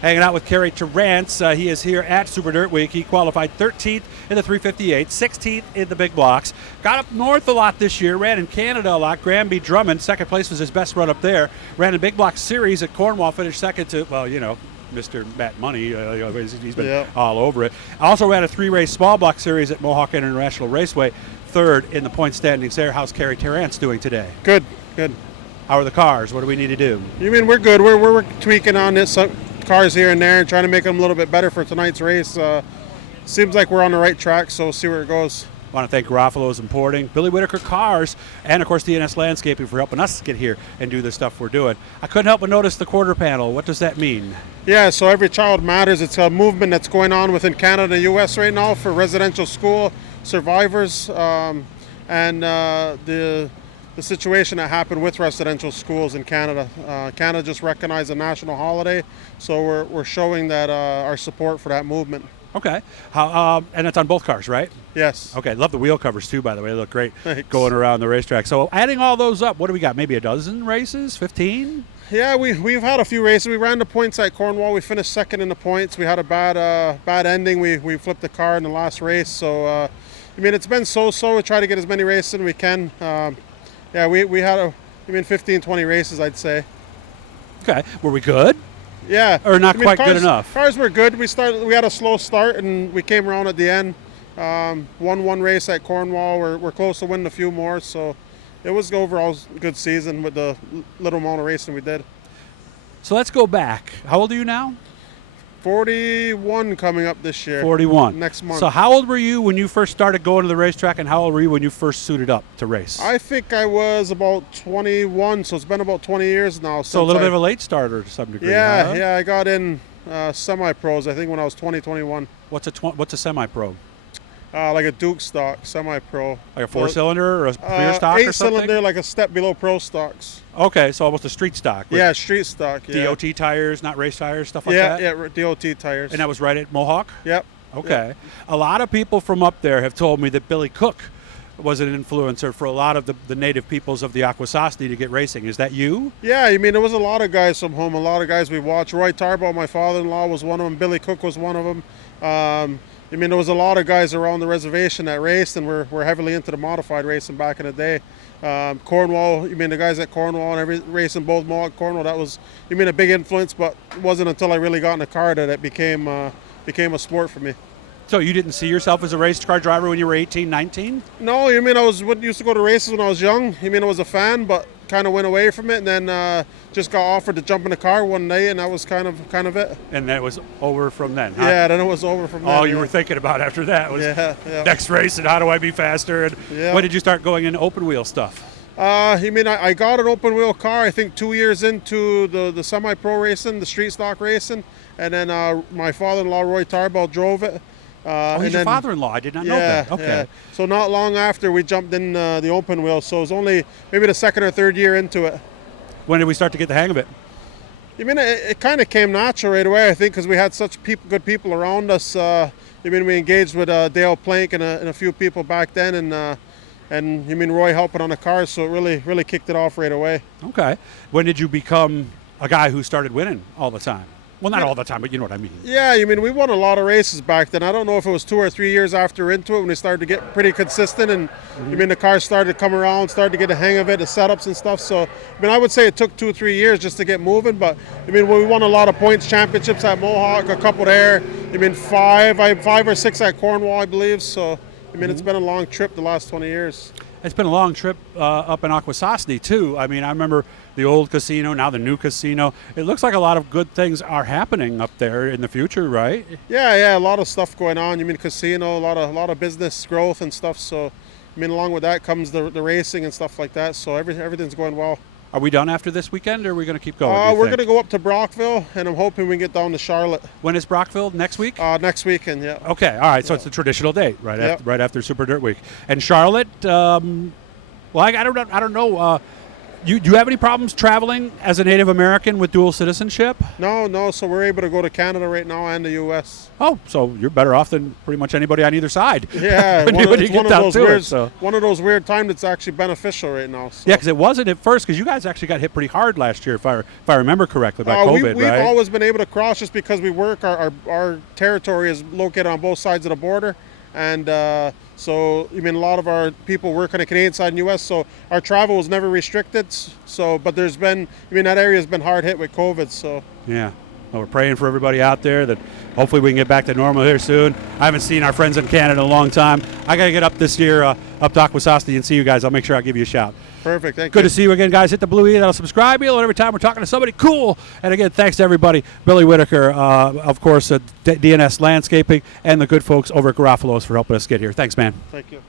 Hanging out with Carey Terrance. He is here at Super Dirt Week. He qualified 13th in the 358, 16th in the big blocks. Got up north a lot this year, ran in Canada a lot. Granby Drummond, second place was his best run up there. Ran a big block series at Cornwall, finished second to, Mr. Matt Money. He's been all over it. Also ran a three-race small block series at Mohawk International Raceway, third in the point standings there. How's Carey Terrance doing today? Good. How are the cars? What do we need to do? You mean we're good. We're tweaking on this cars here and there and trying to make them a little bit better for tonight's race. Seems like we're on the right track, so we'll see where it goes. I want to thank Garofalo's Importing, Billy Whitaker Cars, and, of course, DNS Landscaping for helping us get here and do the stuff we're doing. I couldn't help but notice the quarter panel. What does that mean? Yeah, so Every Child Matters. It's a movement that's going on within Canada and the U.S. right now for residential school survivors and the situation that happened with residential schools in Canada. Canada just recognized a national holiday, so we're showing that our support for that movement. Okay. And it's on both cars, right? Yes. Okay. Love the wheel covers, too, by the way. They look great. Thanks. Going around the racetrack. So adding all those up, what do we got? Maybe a dozen races? 15? Yeah, we've had a few races. We ran the points at Cornwall. We finished second in the points. We had a bad ending. We flipped the car in the last race. So, it's been so-so. We try to get as many races as we can. We had 15, 20 races, I'd say. Okay. Were we good? Yeah. Or not quite good enough? Cars were good. We had a slow start, and we came around at the end. Won one race at Cornwall. We're close to winning a few more, so it was overall a good season with the little amount of racing we did. So let's go back. How old are you now? 41 coming up this year. 41. Next month. So how old were you when you first started going to the racetrack, and how old were you when you first suited up to race? I think I was about 21, so it's been about 20 years now. So a little bit of a late starter to some degree. Yeah, I got in semi-pros, I think, when I was 21. What's a semi-pro? Like a Duke stock, semi-pro. Like a four-cylinder or a clear stock or something? 8-cylinder, like a step below pro stocks. Okay, so almost a street stock. Yeah, street stock. Yeah. DOT tires, not race tires, stuff like that? Yeah, DOT tires. And that was right at Mohawk? Yep. Okay. Yep. A lot of people from up there have told me that Billy Cook was an influencer for a lot of the native peoples of the Akwesasne to get racing. Is that you? Yeah, there was a lot of guys from home, a lot of guys we watched. Roy Tarbow, my father-in-law, was one of them. Billy Cook was one of them. There was a lot of guys around the reservation that raced, and we're heavily into the modified racing back in the day. Cornwall, the guys at Cornwall and every racing both Mohawk, Cornwall, that was, a big influence, but it wasn't until I really got in the car that it became a sport for me. So you didn't see yourself as a race car driver when you were 18, 19? No, I used to go to races when I was young. I was a fan, but kind of went away from it, and then just got offered to jump in the car one day, and that was kind of it. And that was over from then, huh? Yeah, then it was over from then. All you were thinking about after that was next race and how do I be faster? And when did you start going into open wheel stuff? I got an open wheel car, I think 2 years into the semi-pro racing, the street stock racing, and then my father-in-law, Roy Tarbow, drove it. He's your father-in-law. I did not know that. Okay. Yeah. So not long after we jumped in the open wheel, so it was only maybe the second or third year into it. When did we start to get the hang of it? It kind of came natural right away, I think, because we had such good people around us. We engaged with Dale Plank and a few people back then, and Roy helping on the cars, so it really kicked it off right away. Okay. When did you become a guy who started winning all the time? Well, not all the time, but you know what I mean. Yeah, we won a lot of races back then. I don't know if it was 2 or 3 years after into it when we started to get pretty consistent, and the cars started to come around, started to get the hang of it, the setups and stuff. So, I would say it took 2 or 3 years just to get moving, but we won a lot of points championships at Mohawk, a couple there. 5 or 6 at Cornwall, I believe. So, it's been a long trip the last 20 years. It's been a long trip up in Akwesasne, too. I remember the old casino, now the new casino. It looks like a lot of good things are happening up there in the future, right? Yeah, a lot of stuff going on. Casino, a lot of business growth and stuff. So, along with that comes the racing and stuff like that. So everything's going well. Are we done after this weekend, or are we going to keep going? We're going to go up to Brockville, and I'm hoping we can get down to Charlotte. When is Brockville? Next week? Next weekend, yeah. Okay, all right. So it's the traditional date, right after Super Dirt Week. And Charlotte, I don't know. Do you have any problems traveling as a Native American with dual citizenship? No. So we're able to go to Canada right now and the U.S. Oh, so you're better off than pretty much anybody on either side. Yeah, when you get down to it. So. One of those weird times that's actually beneficial right now. So. Yeah, because it wasn't at first, because you guys actually got hit pretty hard last year, if I remember correctly, by COVID, we've right? always been able to cross just because we work. Our territory is located on both sides of the border. And so, a lot of our people work on the Canadian side and U.S., so our travel was never restricted. So, but there's been, that area has been hard hit with COVID, so. Yeah. Well, we're praying for everybody out there that hopefully we can get back to normal here soon. I haven't seen our friends in Canada in a long time. I got to get up this year, up to Akwesasne and see you guys. I'll make sure I'll give you a shout. Perfect. Thank you. Good to see you again, guys. Hit the blue E. That'll subscribe. You'll every time we're talking to somebody cool. And again, thanks to everybody. Billy Whitaker, of course, DNS Landscaping, and the good folks over at Garofalo's for helping us get here. Thanks, man. Thank you.